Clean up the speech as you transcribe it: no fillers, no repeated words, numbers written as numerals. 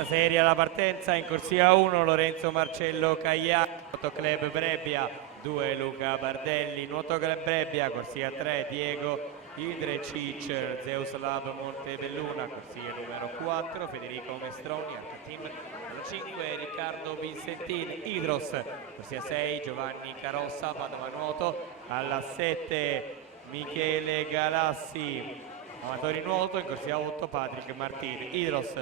Sta seria la partenza in corsia 1, Lorenzo Marcello Cagliari, Nuoto Club Brebbia 2, Luca Bardelli, Nuoto Club Brebbia, corsia 3, Diego Idrecic, Zeus Lab Montebelluna, corsia numero 4, Federico Mestroni, Team 5, Riccardo Vincentini, Idros, corsia 6, Giovanni Carossa, Padova Nuoto, alla 7 Michele Galassi, Amatori Nuoto, in corsia 8 Patrick Martini, Idros.